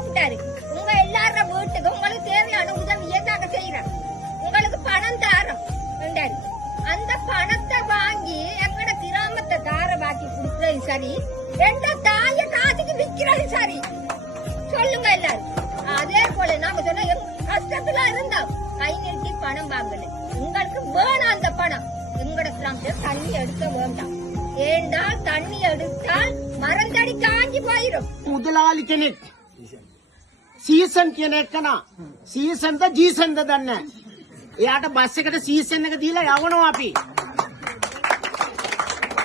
கூப்பிட்டாரு உங்க எல்லார வீட்டுக்கு உங்களுக்கு தேவையான உதவியை நாங்க செய்யறோம் உங்களுக்கு பணம் தாரம் என்றாரு. அந்த பணத்தை வாங்கி எங்கட கிராமத்தை தாரவாக்கி கொடுக்கறது சரி. எந்த தாய காசுக்கு விற்கிறது சரி. சொல்லுங்க எல்லாரும். அதே போல நாங்க சொன்ன கஷ்டத்துல இருந்தோம். கை நிறுத்தி பணம் வாங்கல. உங்களுக்கு வேணும் அந்த பணம். எங்கட கிராமத்துல தண்ணி எடுக்க வேண்டாம். ஏண்டால் தண்ணி எடுத்தால் மரந்தடி காஞ்சி போயிடும் முதலாளிக்கு සීසන් කියන එකන සීසන්ද ජීසන්ද දන්න එයාට බස් එකට සීසන් එක දීලා යවනවා අපි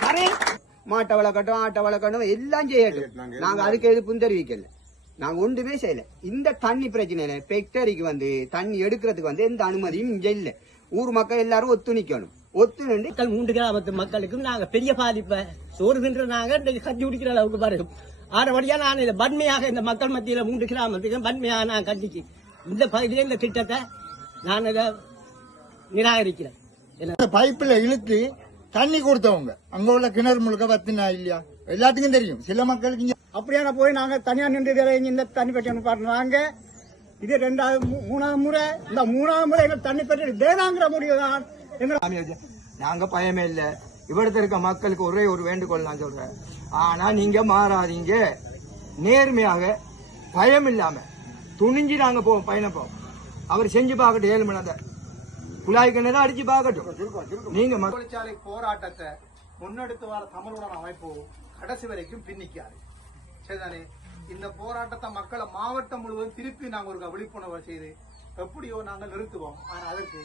හරි மாட்டை வளர்க்கட்டும் ஆட்டை வளர்க்கட்டும் எல்லாம் செய்யட்டும் நாங்க அதுக்கு எதுப்பும் தெரிவிக்கல நாங்க ஒன்றுமே செய்யல இந்த தண்ணி பிரச்சனையில ஃபேக்டரிக்கு வந்து தண்ணி எடுக்கிறதுக்கு வந்து எந்த அனுமதியும் இங்க இல்ல ஊர் மக்கள் எல்லாரும் ஒத்து ஒத்து நின்று மக்கள் மூன்று கிராமத்து மக்களுக்கும் நாங்க பெரிய பாதிப்பை சோறு தின்ற நாங்க கஞ்சி குடிக்கிற அளவுக்கு பாருங்க ஆறபடியா நான் இதை வன்மையாக இந்த மக்கள் மத்தியில மூன்று கிராமத்துக்கு வன்மையாக நான் கண்டிக்கு இந்த பகுதியில இந்த திட்டத்தை நான் இதை நிராகரிக்கிறேன். பைப்பில் இழுத்து தண்ணி கொடுத்தவங்க. அங்க உள்ள கிணறு முழுக்க வத்தினா இல்லையா? எல்லாத்துக்கும் தெரியும். சில மக்களுக்கு அப்படியான போய் நாங்க தனியா நின்று இந்த தண்ணி பெட்டி பாருங்க. இது ரெண்டாவது மூணாவது முறை. இந்த மூணாவது முறை தண்ணி பெட்டி வேணாங்கிற முடிவு தான் நாங்க பயமே இல்ல. இவ்விடத்துல இருக்க மக்களுக்கு ஒரே ஒரு வேண்டுகோள் நான் சொல்றேன். ஆனா நீங்க மாறாதீங்க. நேர்மையாக பயம் இல்லாம துணிஞ்சு நாங்க போவோம் பயணப்போம். அவர் செஞ்சு பார்க்கட்டும் ஏழு மணி குழாய் கிணறு அடிச்சு பார்க்கட்டும். நீங்க மக்கள் தொழிற்சாலை போராட்டத்தை முன்னெடுத்து வர தமிழுடன் அமைப்பு கடைசி வரைக்கும் பின்னிக்காது சரிதானே? இந்த போராட்டத்தை மக்களை மாவட்டம் முழுவதும் திருப்பி நாங்க ஒரு விழிப்புணர்வு செய்து எப்படியோ நாங்கள் நிறுத்துவோம். ஆனா அதற்கு